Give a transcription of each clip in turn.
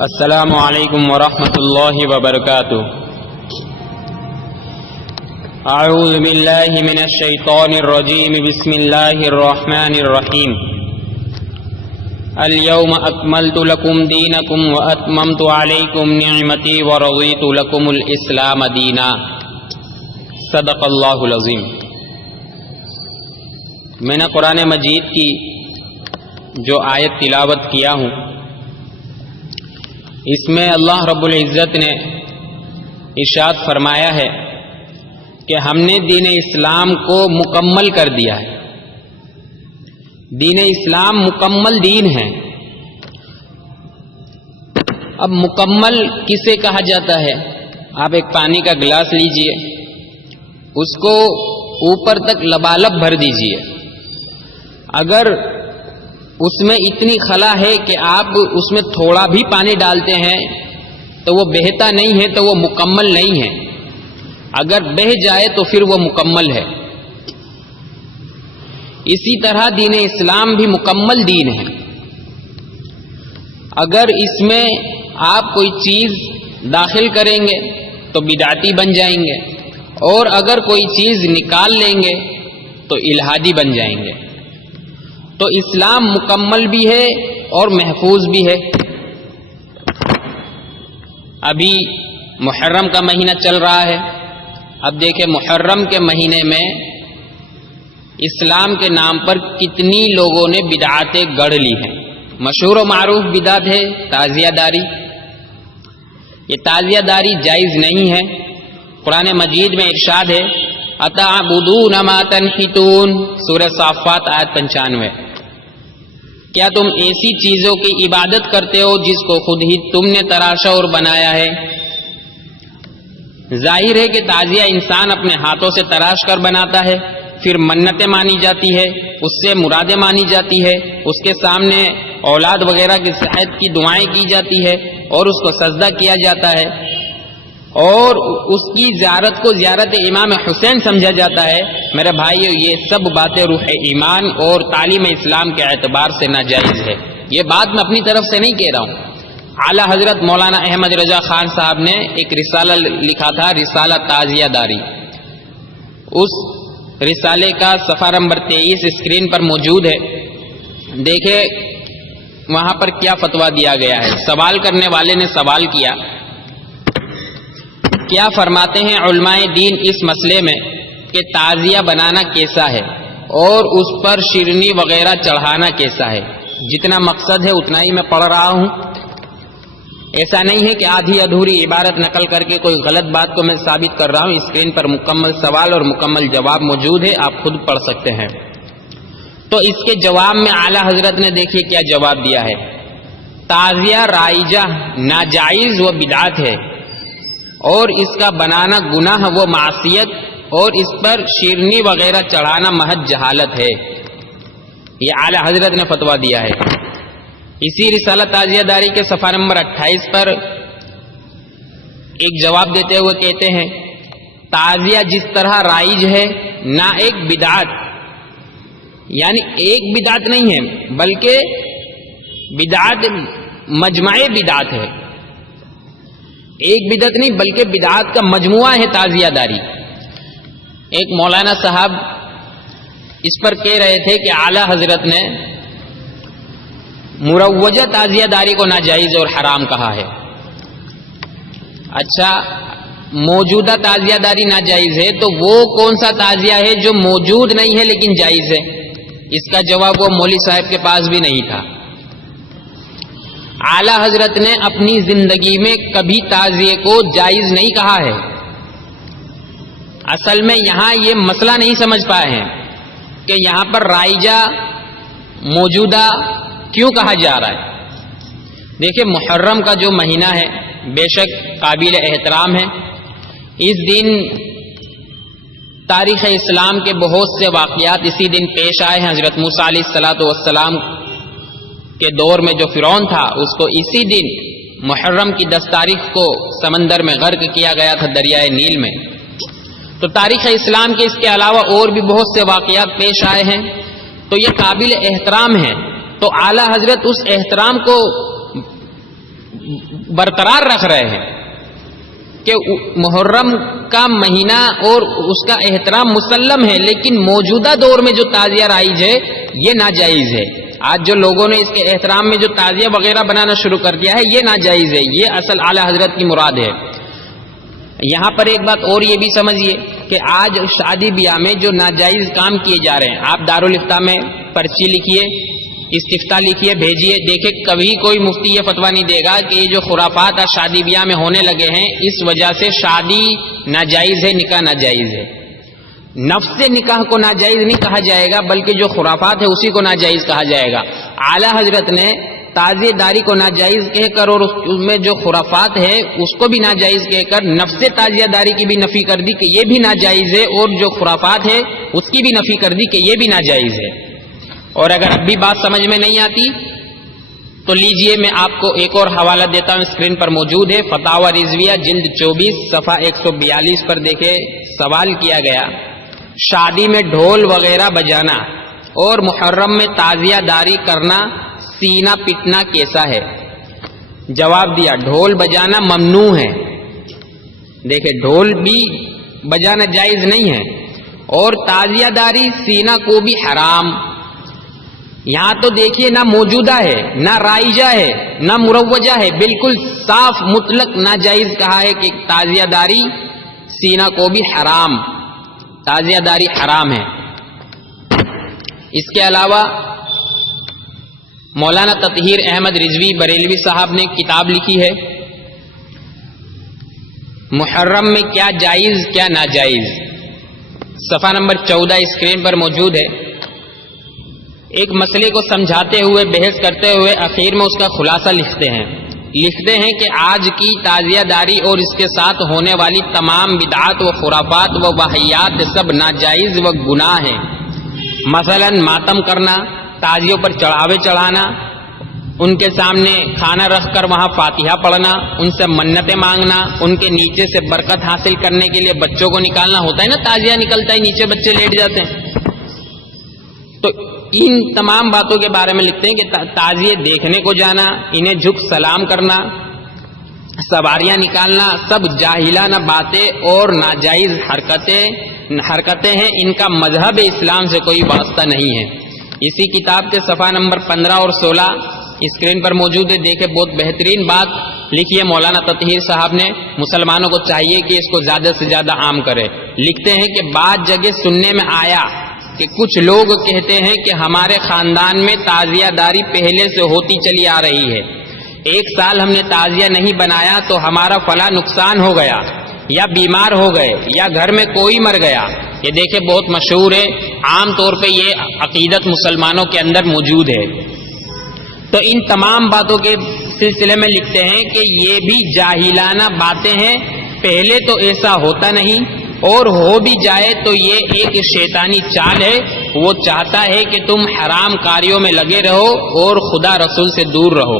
السلام علیکم ورحمۃ اللہ وبرکاتہ۔ اعوذ باللہ من الشیطان الرجیم، بسم اللہ الرحمن الرحیم۔ اليوم اکملت لکم دینکم واتممت علیکم نعمتی ورضیت لکم الاسلام دینا۔ صدق اللہ العظیم۔ میں نے قرآن مجید کی جو آیت تلاوت کیا ہوں، اس میں اللہ رب العزت نے ارشاد فرمایا ہے کہ ہم نے دین اسلام کو مکمل کر دیا ہے۔ دین اسلام مکمل دین ہے۔ اب مکمل کسے کہا جاتا ہے؟ آپ ایک پانی کا گلاس لیجئے، اس کو اوپر تک لبالب بھر دیجئے، اگر اس میں اتنی خلا ہے کہ آپ اس میں تھوڑا بھی پانی ڈالتے ہیں تو وہ بہتا نہیں ہے، تو وہ مکمل نہیں ہے۔ اگر بہہ جائے تو پھر وہ مکمل ہے۔ اسی طرح دین اسلام بھی مکمل دین ہے۔ اگر اس میں آپ کوئی چیز داخل کریں گے تو بدعتی بن جائیں گے، اور اگر کوئی چیز نکال لیں گے تو الہادی بن جائیں گے۔ تو اسلام مکمل بھی ہے اور محفوظ بھی ہے۔ ابھی محرم کا مہینہ چل رہا ہے۔ اب دیکھیں محرم کے مہینے میں اسلام کے نام پر کتنی لوگوں نے بدعاتیں گڑھ لی ہیں۔ مشہور و معروف بدعت ہے تعزیہ داری۔ یہ تعزیہ داری جائز نہیں ہے۔ قرآن مجید میں ارشاد ہے اتعبدون ما تنحتون، سورہ صافات آیت 95۔ کیا تم ایسی چیزوں کی عبادت کرتے ہو جس کو خود ہی تم نے تراشا اور بنایا ہے؟ ظاہر ہے کہ تعزیہ انسان اپنے ہاتھوں سے تراش کر بناتا ہے، پھر منتیں مانی جاتی ہے، اس سے مرادیں مانی جاتی ہے، اس کے سامنے اولاد وغیرہ کی صحت کی دعائیں کی جاتی ہے، اور اس کو سجدہ کیا جاتا ہے، اور اس کی زیارت کو زیارت امام حسین سمجھا جاتا ہے۔ میرے بھائیو، یہ سب باتیں روح ایمان اور تعلیم اسلام کے اعتبار سے ناجائز ہے۔ یہ بات میں اپنی طرف سے نہیں کہہ رہا ہوں۔ اعلیٰ حضرت مولانا احمد رضا خان صاحب نے ایک رسالہ لکھا تھا، رسالہ تعزیہ داری۔ اس رسالے کا صفحہ نمبر 23 اسکرین پر موجود ہے۔ دیکھیں وہاں پر کیا فتویٰ دیا گیا ہے۔ سوال کرنے والے نے سوال کیا، کیا فرماتے ہیں علماء دین اس مسئلے میں کہ تعزیہ بنانا کیسا ہے اور اس پر شیرنی وغیرہ چڑھانا کیسا ہے؟ جتنا مقصد ہے اتنا ہی میں پڑھ رہا ہوں۔ ایسا نہیں ہے کہ آدھی ادھوری عبارت نقل کر کے کوئی غلط بات کو میں ثابت کر رہا ہوں۔ اسکرین پر مکمل سوال اور مکمل جواب موجود ہے، آپ خود پڑھ سکتے ہیں۔ تو اس کے جواب میں اعلیٰ حضرت نے دیکھیے کیا جواب دیا ہے۔ تعزیہ رائجہ ناجائز و بدعت ہے، اور اس کا بنانا گناہ و معصیت، اور اس پر شیرنی وغیرہ چڑھانا محض جہالت ہے۔ یہ اعلیٰ حضرت نے فتویٰ دیا ہے۔ اسی رسالہ تعزیہ داری کے صفحہ نمبر 28 پر ایک جواب دیتے ہوئے کہتے ہیں تعزیہ جس طرح رائج ہے نہ ایک بدعت، یعنی ایک بدعت نہیں ہے بلکہ بدعت مجمع بدعت ہے۔ ایک بدعت نہیں بلکہ بدعات کا مجموعہ ہے تعزیہ داری۔ ایک مولانا صاحب اس پر کہہ رہے تھے کہ اعلیٰ حضرت نے مروجہ تعزیہ داری کو ناجائز اور حرام کہا ہے۔ اچھا، موجودہ تعزیہ داری ناجائز ہے تو وہ کون سا تعزیہ ہے جو موجود نہیں ہے لیکن جائز ہے؟ اس کا جواب وہ مولوی صاحب کے پاس بھی نہیں تھا۔ اعلیٰ حضرت نے اپنی زندگی میں کبھی تعزیے کو جائز نہیں کہا ہے۔ اصل میں یہاں یہ مسئلہ نہیں سمجھ پائے ہیں کہ یہاں پر رائجہ موجودہ کیوں کہا جا رہا ہے۔ دیکھیں محرم کا جو مہینہ ہے بے شک قابل احترام ہے۔ اس دن تاریخ اسلام کے بہت سے واقعات اسی دن پیش آئے ہیں۔ حضرت موسیٰ علیہ الصلاۃ والسلام کے دور میں جو فرعون تھا اس کو اسی دن محرم کی 10 تاریخ کو سمندر میں غرق کیا گیا تھا، دریائے نیل میں۔ تو تاریخ اسلام کے اس کے علاوہ اور بھی بہت سے واقعات پیش آئے ہیں، تو یہ قابل احترام ہے۔ تو اعلیٰ حضرت اس احترام کو برقرار رکھ رہے ہیں کہ محرم کا مہینہ اور اس کا احترام مسلم ہے، لیکن موجودہ دور میں جو تعزیہ رائج ہے یہ ناجائز ہے. آج جو لوگوں نے اس کے احترام میں جو تعزیہ وغیرہ بنانا شروع کر دیا ہے یہ ناجائز ہے، یہ اصل اعلی حضرت کی مراد ہے. یہاں پر ایک بات اور یہ بھی سمجھیے کہ آج شادی بیاہ میں جو ناجائز کام کیے جا رہے ہیں، آپ دارالفتہ میں پرچی لکھیے، استفتاء لکھیے، بھیجیے، دیکھیں کبھی کوئی مفتی یہ فتویٰ نہیں دے گا کہ یہ جو خرافات آج شادی بیاہ میں ہونے لگے ہیں اس وجہ سے شادی ناجائز ہے، نکاح ناجائز ہے. نفس نکاح کو ناجائز نہیں کہا جائے گا، بلکہ جو خرافات ہے اسی کو ناجائز کہا جائے گا. اعلیٰ حضرت نے تعزیہ داری کو ناجائز کہہ کر اور اس میں جو خرافات ہے اس کو بھی ناجائز کہہ کر نفس تعزیہ داری کی بھی نفی کر دی کہ یہ بھی ناجائز ہے، اور جو خرافات ہے اس کی بھی نفی کر دی کہ یہ بھی ناجائز ہے. اور اگر اب بھی بات سمجھ میں نہیں آتی تو لیجئے میں آپ کو ایک اور حوالہ دیتا ہوں، اسکرین پر موجود ہے، فتاوی رضویہ جلد 24 صفحہ 142 پر دیکھیں. سوال کیا گیا شادی میں ڈھول وغیرہ بجانا اور محرم میں تعزیہ داری کرنا سینہ پٹنا کیسا ہے؟ جواب دیا ڈھول بجانا ممنوع ہے. دیکھیں ڈھول بھی بجانا جائز نہیں ہے، اور تعزیہ داری سینہ کو بھی حرام. یہاں تو دیکھیے نہ موجودہ ہے، نہ رائجہ ہے، نہ مروجہ ہے، بالکل صاف مطلق ناجائز کہا ہے کہ تعزیہ داری سینہ کو بھی حرام، تعزیہ داری حرام ہے. اس کے علاوہ مولانا تطہیر احمد رضوی بریلوی صاحب نے کتاب لکھی ہے محرم میں کیا جائز کیا ناجائز، صفحہ نمبر 14 اسکرین پر موجود ہے. ایک مسئلے کو سمجھاتے ہوئے بحث کرتے ہوئے آخر میں اس کا خلاصہ لکھتے ہیں کہ آج کی تعزیہ داری اور اس کے ساتھ ہونے والی تمام بدعات و خرافات و واہیات سب ناجائز و گناہ ہیں. مثلا ماتم کرنا، تعزیوں پر چڑھاوے چڑھانا، ان کے سامنے کھانا رکھ کر وہاں فاتحہ پڑھنا، ان سے منتیں مانگنا، ان کے نیچے سے برکت حاصل کرنے کے لیے بچوں کو نکالنا، ہوتا ہے نا تعزیہ نکلتا ہے نیچے بچے لیٹ جاتے ہیں. تو ان تمام باتوں کے بارے میں لکھتے ہیں کہ تعزیے دیکھنے کو جانا، انہیں جھک سلام کرنا، سواریاں نکالنا سب جاہلانہ باتیں اور ناجائز حرکتیں ہیں. ان کا مذہب اسلام سے کوئی واسطہ نہیں ہے. اسی کتاب کے صفحہ نمبر 15 اور 16 اسکرین پر موجود ہے. دیکھیں بہت بہترین بات لکھی ہے مولانا تطہیر صاحب نے. مسلمانوں کو چاہیے کہ اس کو زیادہ سے زیادہ عام کرے. لکھتے ہیں کہ بعض جگہ سننے میں آیا کہ کچھ لوگ کہتے ہیں کہ ہمارے خاندان میں تعزیہ داری پہلے سے ہوتی چلی آ رہی ہے، 1 سال ہم نے تعزیہ نہیں بنایا تو ہمارا فلاں نقصان ہو گیا، یا بیمار ہو گئے، یا گھر میں کوئی مر گیا. یہ دیکھیں بہت مشہور ہے، عام طور پہ یہ عقیدت مسلمانوں کے اندر موجود ہے. تو ان تمام باتوں کے سلسلے میں لکھتے ہیں کہ یہ بھی جاہلانہ باتیں ہیں، پہلے تو ایسا ہوتا نہیں، اور ہو بھی جائے تو یہ ایک شیطانی چال ہے. وہ چاہتا ہے کہ تم حرام کاریوں میں لگے رہو اور خدا رسول سے دور رہو.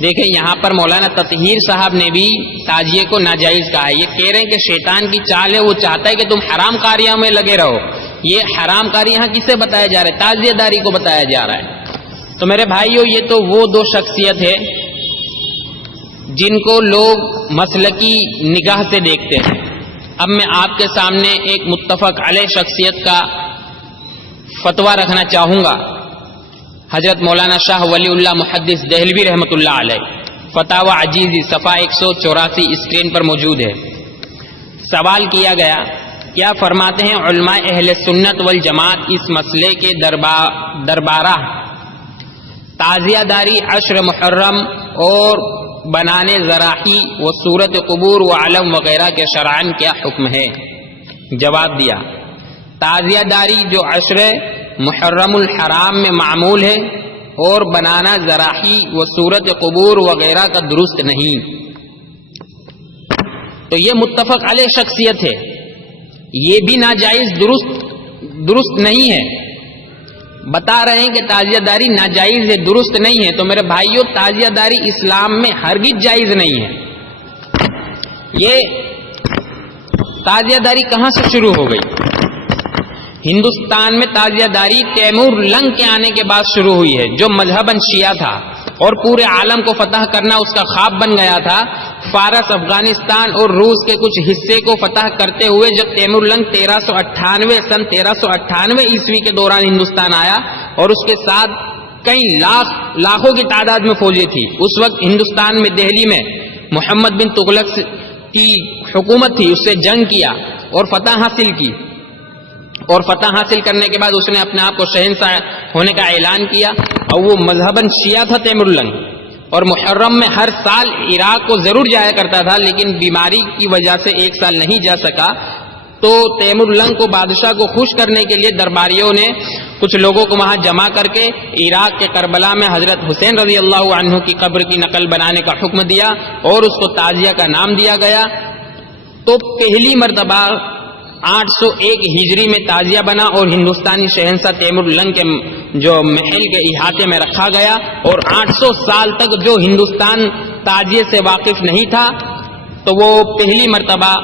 دیکھیں یہاں پر مولانا تطہیر صاحب نے بھی تعزیے کو ناجائز کہا ہے. یہ کہہ رہے ہیں کہ شیطان کی چال ہے، وہ چاہتا ہے کہ تم حرام کاریوں میں لگے رہو. یہ حرام کاری یہاں کسے بتایا جا رہا ہے؟ تعزیہ داری کو بتایا جا رہا ہے. تو میرے بھائیوں یہ تو وہ دو شخصیت ہے جن کو لوگ مسلکی نگاہ سے دیکھتے ہیں. اب میں آپ کے سامنے ایک متفق علیہ شخصیت کا فتویٰ رکھنا چاہوں گا. حضرت مولانا شاہ ولی اللہ محدث دہلوی رحمۃ اللہ علیہ، فتاوی عجیزی صفحہ 184 اسکرین پر موجود ہے. سوال کیا گیا کیا فرماتے ہیں علماء اہل سنت والجماعت اس مسئلے کے دربارہ تعزیہ داری عشر محرم اور بنانے ذراحی و صورت قبور و علم وغیرہ کے شرعاً کیا حکم ہے؟ جواب دیا تعزیہ داری جو عشر محرم الحرام میں معمول ہے اور بنانا ذراحی و صورت قبور وغیرہ کا درست نہیں. تو یہ متفق علیہ شخصیت ہے، یہ بھی ناجائز درست نہیں ہے. بتا رہے ہیں کہ تعزیہ داری ناجائز ہے، درست نہیں ہے. تو میرے بھائیوں تعزیہ داری اسلام میں ہرگز جائز نہیں ہے. یہ تعزیہ داری کہاں سے شروع ہو گئی؟ ہندوستان میں تعزیہ داری تیمور لنگ کے آنے کے بعد شروع ہوئی ہے، جو مذہباً شیعہ تھا. اور پورے عالم کو فتح کرنا اس کا خواب بن گیا تھا. فارس، افغانستان اور روس کے کچھ حصے کو فتح کرتے ہوئے جب تیمور لنگ سن 1398 عیسوی کے دوران ہندوستان آیا اور اس کے ساتھ کئی لاکھوں کی تعداد میں فوجیں تھی. اس وقت ہندوستان میں دہلی میں محمد بن تغلق کی حکومت تھی. اس سے جنگ کیا اور فتح حاصل کی، اور فتح حاصل کرنے کے بعد اس نے اپنے آپ کو شہنشاہ ہونے کا اعلان کیا. اور وہ مذہباً شیعہ تھا تیمور لنگ، اور محرم میں ہر سال عراق کو ضرور جایا کرتا تھا، لیکن بیماری کی وجہ سے ایک سال نہیں جا سکا. تو تیمور لنگ کو بادشاہ کو خوش کرنے کے لیے درباریوں نے کچھ لوگوں کو وہاں جمع کر کے عراق کے کربلا میں حضرت حسین رضی اللہ عنہ کی قبر کی نقل بنانے کا حکم دیا اور اس کو تعزیہ کا نام دیا گیا. تو پہلی مرتبہ 801 ہجری میں تعزیہ بنا اور ہندوستانی شہنشاہ تیمور لنگ کے جو محل کے احاطے میں رکھا گیا، اور 800 سال تک جو ہندوستان تعزیے سے واقف نہیں تھا تو وہ پہلی مرتبہ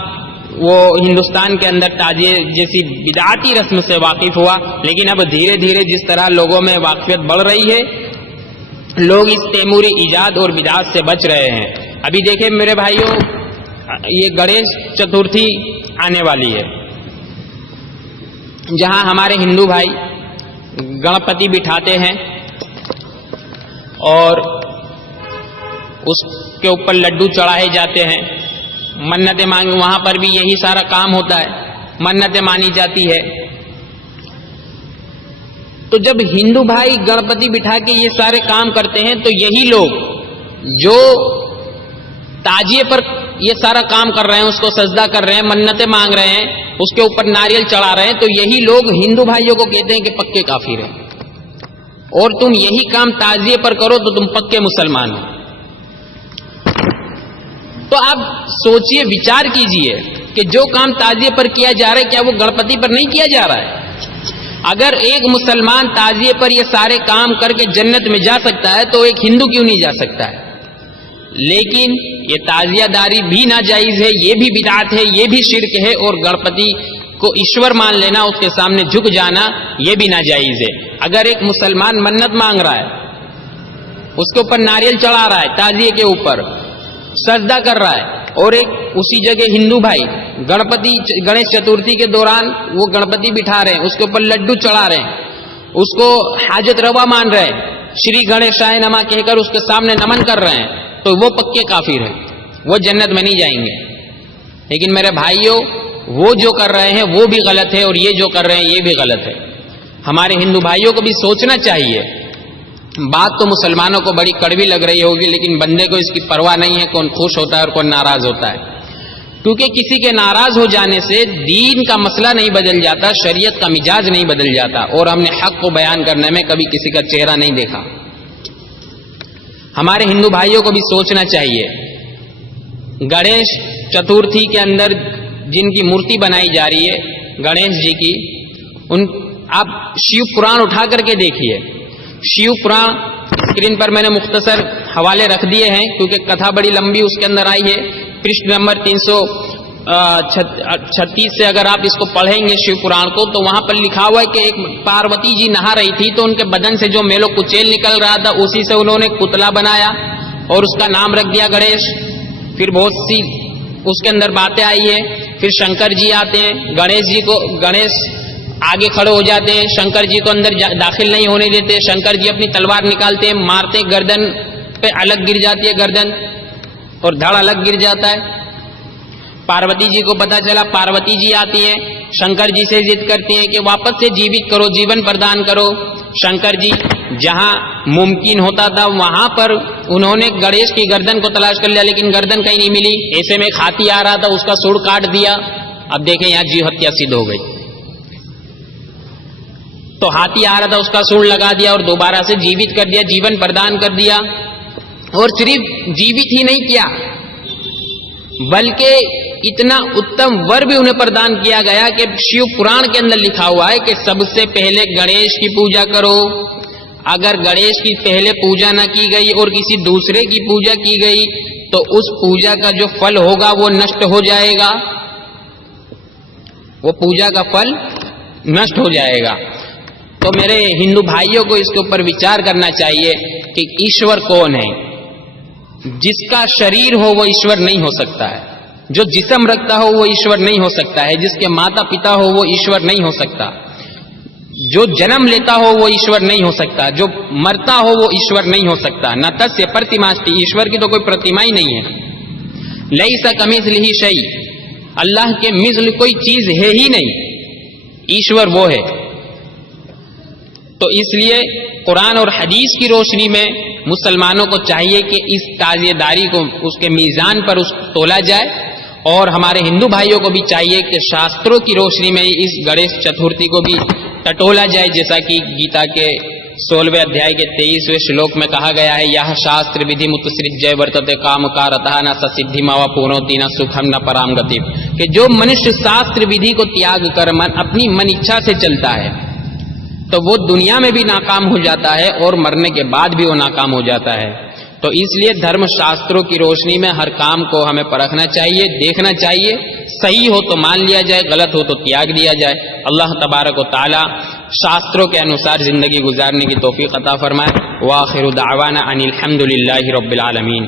وہ ہندوستان کے اندر تعزیے جیسی بدعتی رسم سے واقف ہوا. لیکن اب دھیرے دھیرے جس طرح لوگوں میں واقفیت بڑھ رہی ہے، لوگ اس تیموری ایجاد اور بدعات سے بچ رہے ہیں. ابھی دیکھیں میرے بھائیوں، یہ گنیش چترتھی آنے والی ہے، جہاں ہمارے ہندو بھائی گنپتی بٹھاتے ہیں اور اس کے اوپر لڈو چڑھائے جاتے ہیں، منتیں مانگی. وہاں پر بھی یہی سارا کام ہوتا ہے، منتیں مانی جاتی ہے. تو جب ہندو بھائی گنپتی بٹھا کے یہ سارے کام کرتے ہیں تو یہی لوگ جو تعزیے پر یہ سارا کام کر رہے ہیں، اس کو سجدہ کر رہے ہیں، منتیں مانگ رہے ہیں، اس کے اوپر ناریل چڑھا رہے ہیں، تو یہی لوگ ہندو بھائیوں کو کہتے ہیں کہ پکے کافر ہیں، اور تم یہی کام تعزیے پر کرو تو تم پکے مسلمان ہو. تو آپ سوچئے، وچار کیجئے کہ جو کام تعزیے پر کیا جا رہا ہے کیا وہ گنپتی پر نہیں کیا جا رہا ہے؟ اگر ایک مسلمان تعزیے پر یہ سارے کام کر کے جنت میں جا سکتا ہے تو ایک ہندو کیوں نہیں جا سکتا ہے؟ لیکن یہ تعزیہ داری بھی ناجائز ہے، یہ بھی بدعت ہے، یہ بھی شرک ہے، اور گنپتی کو ایشور مان لینا، اس کے سامنے جھک جانا، یہ بھی ناجائز ہے. اگر ایک مسلمان منت مانگ رہا ہے، اس کے اوپر ناریل چڑھا رہا ہے، تعزیے کے اوپر سجدہ کر رہا ہے، اور ایک اسی جگہ ہندو بھائی گنیش چترتھی کے دوران وہ گنپتی بٹھا رہے ہیں، اس کے اوپر لڈو چڑھا رہے ہیں، اس کو حاجت روا مان رہے ہیں، شری گنیشائے نمہ کہہ کر اس کے سامنے نمن کر رہے ہیں، تو وہ پکے کافر ہیں، وہ جنت میں نہیں جائیں گے. لیکن میرے بھائیوں، وہ جو کر رہے ہیں وہ بھی غلط ہے، اور یہ جو کر رہے ہیں یہ بھی غلط ہے. ہمارے ہندو بھائیوں کو بھی سوچنا چاہیے. بات تو مسلمانوں کو بڑی کڑوی لگ رہی ہوگی، لیکن بندے کو اس کی پرواہ نہیں ہے کون خوش ہوتا ہے اور کون ناراض ہوتا ہے. کیونکہ کسی کے ناراض ہو جانے سے دین کا مسئلہ نہیں بدل جاتا، شریعت کا مزاج نہیں بدل جاتا، اور ہم نے حق کو بیان کرنے میں کبھی کسی کا چہرہ نہیں دیکھا. ہمارے ہندو بھائیوں کو بھی سوچنا چاہیے. گنیش چترتھی کے اندر جن کی مورتی بنائی جا رہی ہے گنیش جی کی، آپ شیو پران اٹھا کر کے دیکھیے. شیو پران اسکرین پر میں نے مختصر حوالے رکھ دیے ہیں کیونکہ کتھا بڑی لمبی اس کے اندر آئی ہے. پرشٹ نمبر 336 سے اگر آپ اس کو پڑھیں گے شیو پران کو، تو وہاں پر لکھا ہوا ہے کہ ایک پاروتی جی نہا رہی تھی تو ان کے بدن سے جو میلو کچیل نکل رہا تھا اسی سے انہوں نے پتلا بنایا اور اس کا نام رکھ دیا گنیش. پھر بہت سی اس کے اندر باتیں آئی ہیں. پھر شنکر جی آتے ہیں، گنیش آگے کھڑے ہو جاتے ہیں، شنکر جی کو اندر داخل نہیں ہونے دیتے. شنکر جی اپنی تلوار نکالتے ہیں، مارتے، گردن پہ الگ گر جاتی ہے گردن، اور دھڑ الگ گر جاتا ہے. پاروتی جی کو پتا چلا، پاروتی جی آتی ہیں، شنکر جی سے ضد کرتی ہیں کہ واپس سے جیوت کرو، جیون پردان کرو. شنکر جی جہاں ممکن ہوتا تھا وہاں پر انہوں نے گنیش کی گردن کو تلاش کر لیا، لیکن گردن کہیں نہیں ملی. ایسے میں ایک ہاتھی آ رہا تھا، اس کا سوڑ کاٹ دیا. اب دیکھیں یہاں جیو ہتیا سدھ ہو گئی. تو ہاتھی آ رہا تھا، اس کا سوڑ لگا دیا اور دوبارہ سے جیوت کر دیا، جیون پردان کر دیا. اور صرف جیوت ہی نہیں کیا بلکہ اتنا اتم ور بھی انہیں پردان کیا گیا کہ شیو پران کے اندر لکھا ہوا ہے کہ سب سے پہلے گنیش کی پوجا کرو. اگر گنیش کی پہلے پوجا نہ کی گئی اور کسی دوسرے کی پوجا کی گئی تو اس پوجا کا جو پھل ہوگا وہ نشٹ ہو جائے گا، وہ پوجا کا پھل نشٹ ہو جائے گا. تو میرے ہندو بھائیوں کو اس کے اوپر وچار کرنا چاہیے کہ ایشور کون ہے. جس کا شریر ہو وہ ایشور نہیں ہو سکتا ہے, جو جسم رکھتا ہو وہ ایشور نہیں ہو سکتا ہے, جس کے ماتا پتا ہو وہ ایشور نہیں ہو سکتا, جو جنم لیتا ہو وہ ایشور نہیں ہو سکتا, جو مرتا ہو وہ ایشور نہیں ہو سکتا. نہ تسیہ پرتیماستی, ایشور کی تو کوئی پرتیما ہی نہیں ہے. لیسا کمثلہ شیء, اللہ کے مثل کوئی چیز ہے ہی نہیں, ایشور وہ ہے. تو اس لیے قرآن اور حدیث کی روشنی میں مسلمانوں کو چاہیے کہ اس تازیہ داری کو اس کے میزان پر اس تولا جائے, اور ہمارے ہندو بھائیوں کو بھی چاہیے کہ شاستروں کی روشنی میں اس گنیش چترتھی کو بھی ٹٹولا جائے, جیسا کہ گیتا کے 16ویں ادھیائے کے 23ویں شلوک میں کہا گیا ہے, یہ شاستر ودھی متسرجے ورتتے کام کارتہ نہ سدھی موا پورنوتی نہ سکھم نہ پرام گتی, کہ جو منشیہ شاستر ودھی کو تیاگ کر اپنی من اچھا سے چلتا ہے تو وہ دنیا میں بھی ناکام ہو جاتا ہے اور مرنے کے بعد بھی وہ ناکام ہو جاتا ہے. تو اس لیے دھرم شاستروں کی روشنی میں ہر کام کو ہمیں پرکھنا چاہیے, دیکھنا چاہیے, صحیح ہو تو مان لیا جائے, غلط ہو تو تیاگ دیا جائے. اللہ تبارک و تعالی شاستروں کے انوسار زندگی گزارنے کی توفیق عطا فرمائے. وآخر دعوانا ان الحمد للہ رب العالمین.